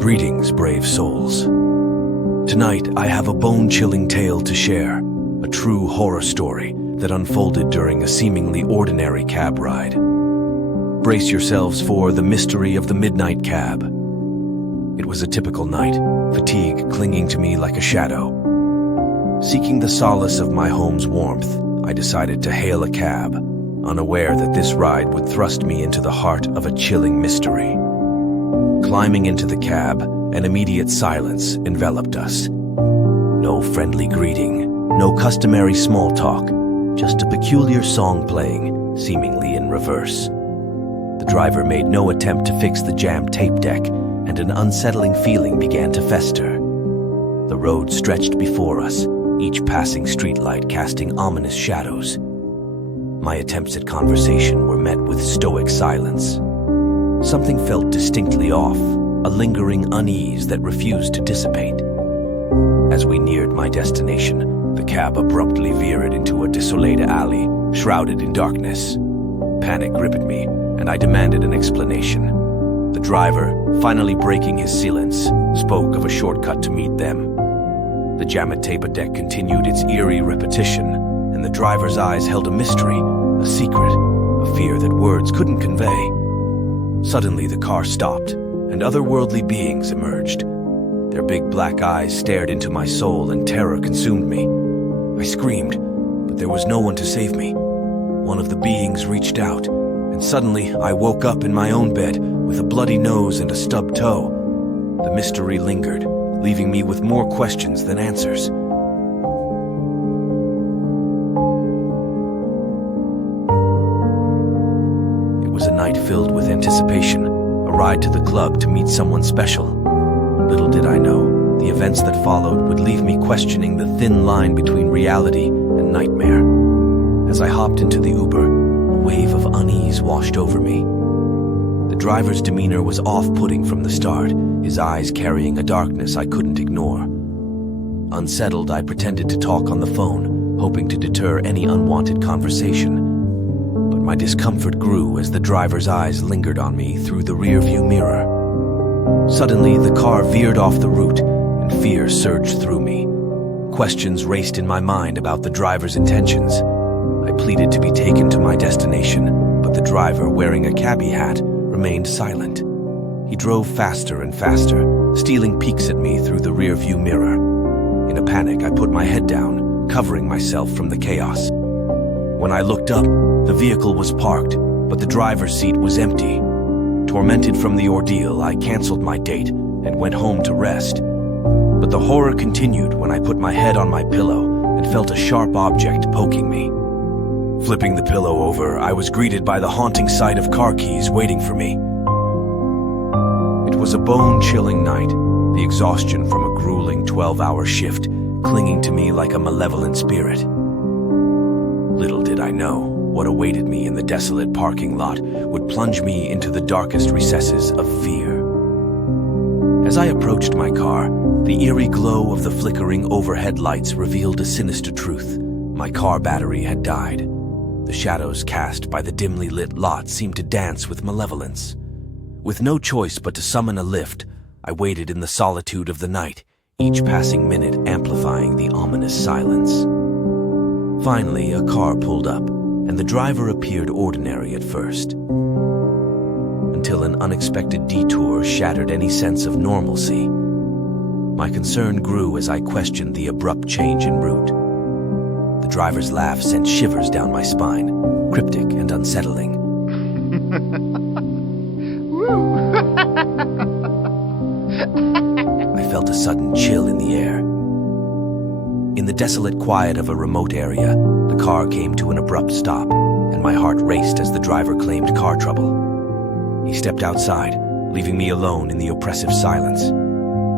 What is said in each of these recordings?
Greetings, brave souls. Tonight, I have a bone-chilling tale to share, a true horror story that unfolded during a seemingly ordinary cab ride. Brace yourselves for the mystery of the midnight cab. It was a typical night, fatigue clinging to me like a shadow. Seeking the solace of my home's warmth, I decided to hail a cab, unaware that this ride would thrust me into the heart of a chilling mystery. Climbing into the cab, an immediate silence enveloped us. No friendly greeting, no customary small talk, just a peculiar song playing, seemingly in reverse. The driver made no attempt to fix the jammed tape deck, and an unsettling feeling began to fester. The road stretched before us, each passing streetlight casting ominous shadows. My attempts at conversation were met with stoic silence. Something felt distinctly off, a lingering unease that refused to dissipate. As we neared my destination, the cab abruptly veered into a desolate alley, shrouded in darkness. Panic gripped me, and I demanded an explanation. The driver, finally breaking his silence, spoke of a shortcut to meet them. The jammed tape deck continued its eerie repetition, and the driver's eyes held a mystery, a secret, a fear that words couldn't convey. Suddenly, the car stopped, and otherworldly beings emerged. Their big black eyes stared into my soul, and terror consumed me. I screamed, but there was no one to save me. One of the beings reached out, and suddenly I woke up in my own bed with a bloody nose and a stubbed toe. The mystery lingered, leaving me with more questions than answers. It was a night filled with anticipation, a ride to the club to meet someone special. Little did I know, the events that followed would leave me questioning the thin line between reality and nightmare. As I hopped into the Uber, a wave of unease washed over me. The driver's demeanor was off-putting from the start, his eyes carrying a darkness I couldn't ignore. Unsettled, I pretended to talk on the phone, hoping to deter any unwanted conversation. But my discomfort grew as the driver's eyes lingered on me through the rearview mirror. Suddenly, the car veered off the route, and fear surged through me. Questions raced in my mind about the driver's intentions. I pleaded to be taken to my destination, but the driver, wearing a cabbie hat, remained silent. He drove faster and faster, stealing peeks at me through the rearview mirror. In a panic, I put my head down, covering myself from the chaos. When I looked up, the vehicle was parked, but the driver's seat was empty. Tormented from the ordeal, I canceled my date and went home to rest. But the horror continued when I put my head on my pillow and felt a sharp object poking me. Flipping the pillow over, I was greeted by the haunting sight of car keys waiting for me. It was a bone-chilling night, the exhaustion from a grueling 12-hour shift clinging to me like a malevolent spirit. Little did I know, what awaited me in the desolate parking lot would plunge me into the darkest recesses of fear. As I approached my car, the eerie glow of the flickering overhead lights revealed a sinister truth. My car battery had died. The shadows cast by the dimly lit lot seemed to dance with malevolence. With no choice but to summon a Lyft, I waited in the solitude of the night, each passing minute amplifying the ominous silence. Finally, a car pulled up, and the driver appeared ordinary at first, until an unexpected detour shattered any sense of normalcy. My concern grew as I questioned the abrupt change in route. The driver's laugh sent shivers down my spine, cryptic and unsettling. I felt a sudden chill in the air. In the desolate quiet of a remote area, the car came to an abrupt stop, and my heart raced as the driver claimed car trouble. He stepped outside, leaving me alone in the oppressive silence.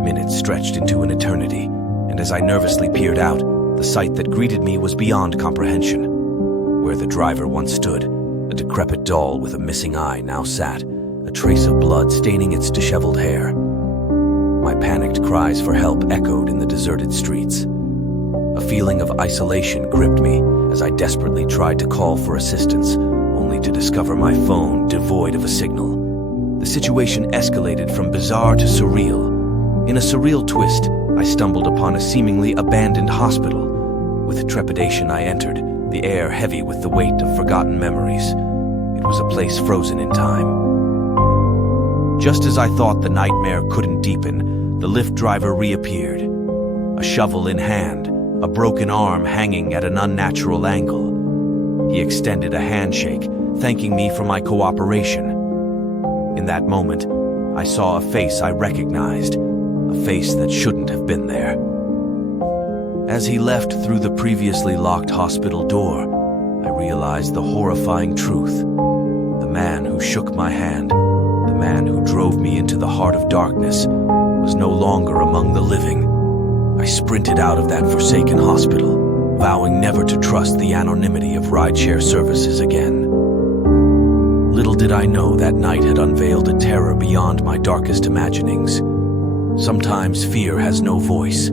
Minutes stretched into an eternity, and as I nervously peered out, the sight that greeted me was beyond comprehension. Where the driver once stood, a decrepit doll with a missing eye now sat, a trace of blood staining its disheveled hair. My panicked cries for help echoed in the deserted streets. A feeling of isolation gripped me as I desperately tried to call for assistance, only to discover my phone devoid of a signal. The situation escalated from bizarre to surreal, In a surreal twist, I stumbled upon a seemingly abandoned hospital. With trepidation I entered, the air heavy with the weight of forgotten memories. It was a place frozen in time. Just as I thought the nightmare couldn't deepen, the Lyft driver reappeared. A shovel in hand, a broken arm hanging at an unnatural angle. He extended a handshake, thanking me for my cooperation. In that moment, I saw a face I recognized, a face that shouldn't have been there. As he left through the previously locked hospital door, I realized the horrifying truth. The man who shook my hand, the man who drove me into the heart of darkness, was no longer among the living. I sprinted out of that forsaken hospital, vowing never to trust the anonymity of rideshare services again. Little did I know that night had unveiled a terror beyond my darkest imaginings. Sometimes fear has no voice,